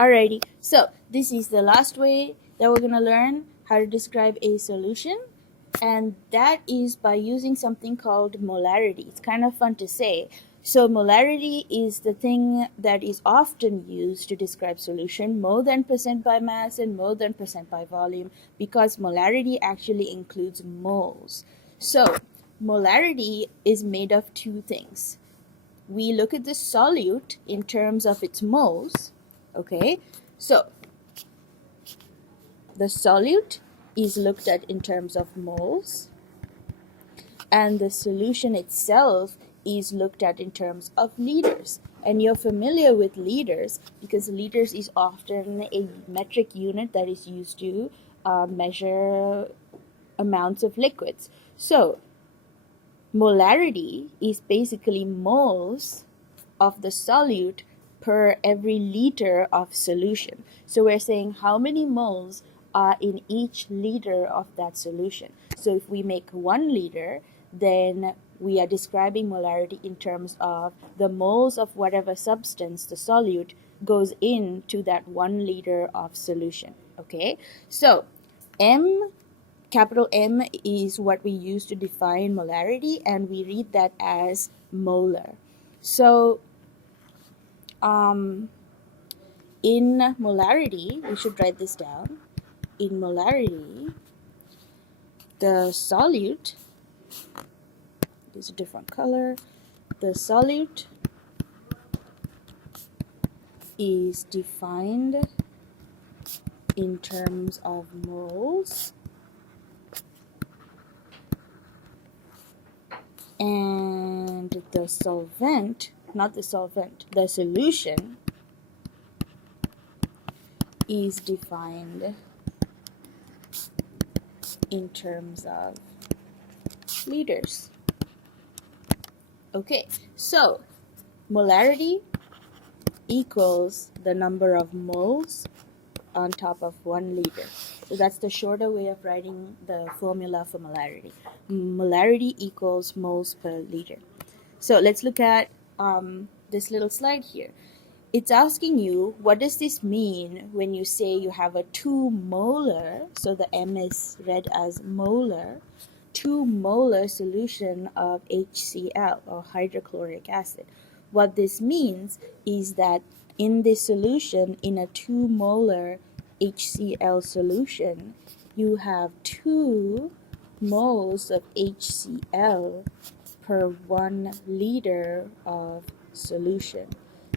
Alrighty, so this is the last way that we're going to learn how to describe a solution, and that is by using something called molarity. It's kind of fun to say. So molarity is the thing that is often used to describe solution, mole than percent by mass and mole than percent by volume, because molarity actually includes moles. So molarity is made of two things. We look at the solute in terms of its moles. Okay, so the solute is looked at in terms of moles, and the solution itself is looked at in terms of liters. And you're familiar with liters because liters is often a metric unit that is used to measure amounts of liquids. So molarity is basically moles of the solute per every liter of solution. So we're saying how many moles are in each liter of that solution. So if we make 1 liter, then we are describing molarity in terms of the moles of whatever substance, the solute, goes into that 1 liter of solution. Okay, so capital M is what we use to define molarity, and we read that as molar. So in molarity, we should write this down. In molarity, the solute is a different color. The solute is defined in terms of moles, and the solvent, not the solvent, the solution is defined in terms of liters. Okay, so molarity equals the number of moles on top of 1 liter. So that's the shorter way of writing the formula for molarity. Molarity equals moles per liter. So let's look at this little slide here. It's asking you, what does this mean when you say you have a 2 molar, so the M is read as molar, 2 molar solution of HCl, or hydrochloric acid. What this means is that in this solution, in a 2 molar HCl solution, you have 2 moles of HCl per 1 liter of solution.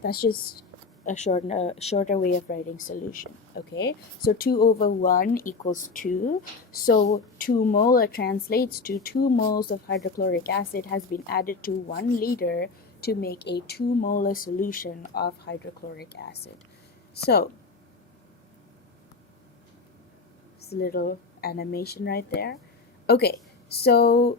That's just a shorter way of writing solution. Okay, so 2 over 1 equals 2. So 2 molar translates to 2 moles of hydrochloric acid has been added to 1 liter to make a 2 molar solution of hydrochloric acid. So this little animation right there. Okay, so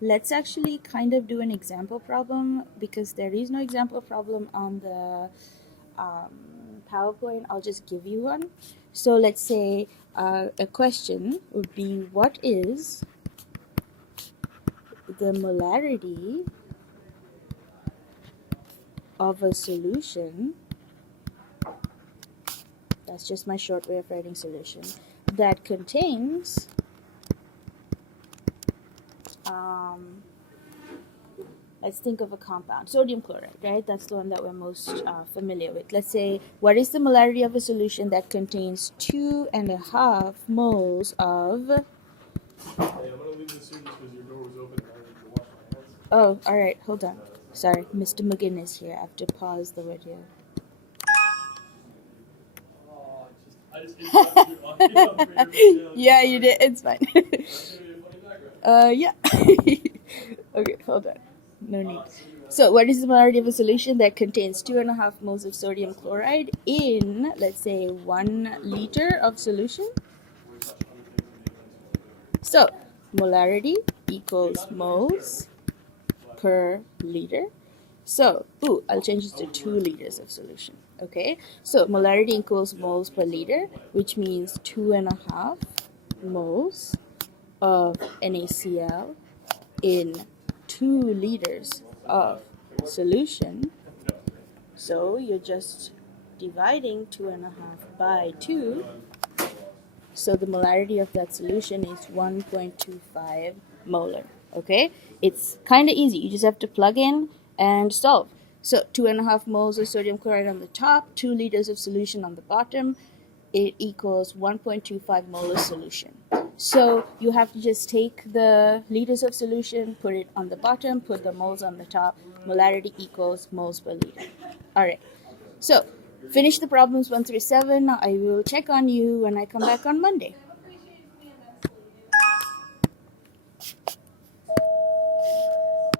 let's actually kind of do an example problem, because there is no example problem on the PowerPoint. I'll just give you one. So let's say a question would be, what is the molarity of a solution, that's just my short way of writing solution, that contains let's think of a compound, sodium chloride, right? That's the one that we're most familiar with. Let's say, what is the molarity of a solution that contains 2.5 moles of... Hey, I'm going to leave this soon because your door was open and I need to wash my hands. Oh, alright, hold on. Sorry, Mr. McGinn is here. I have to pause the video. Oh, I just hit Yeah, you did. It's fine. Yeah. Okay, hold on. No need. So what is the molarity of a solution that contains 2.5 moles of sodium chloride in, let's say, 1 liter of solution? So molarity equals moles per liter. So, I'll change this to 2 liters of solution. Okay, so molarity equals moles per liter, which means 2.5 moles of NaCl in 2 liters of solution So you're just dividing 2.5 by 2. So the molarity of that solution is 1.25 molar. Okay, it's kind of easy. You just have to plug in and solve. So 2.5 moles of sodium chloride on the top, 2 liters of solution on the bottom. It equals 1.25 molar solution. So you have to just take the liters of solution, put it on the bottom, put the moles on the top. Molarity equals moles per liter. All right. So finish the problems 1 through 7. I will check on you when I come back on Monday.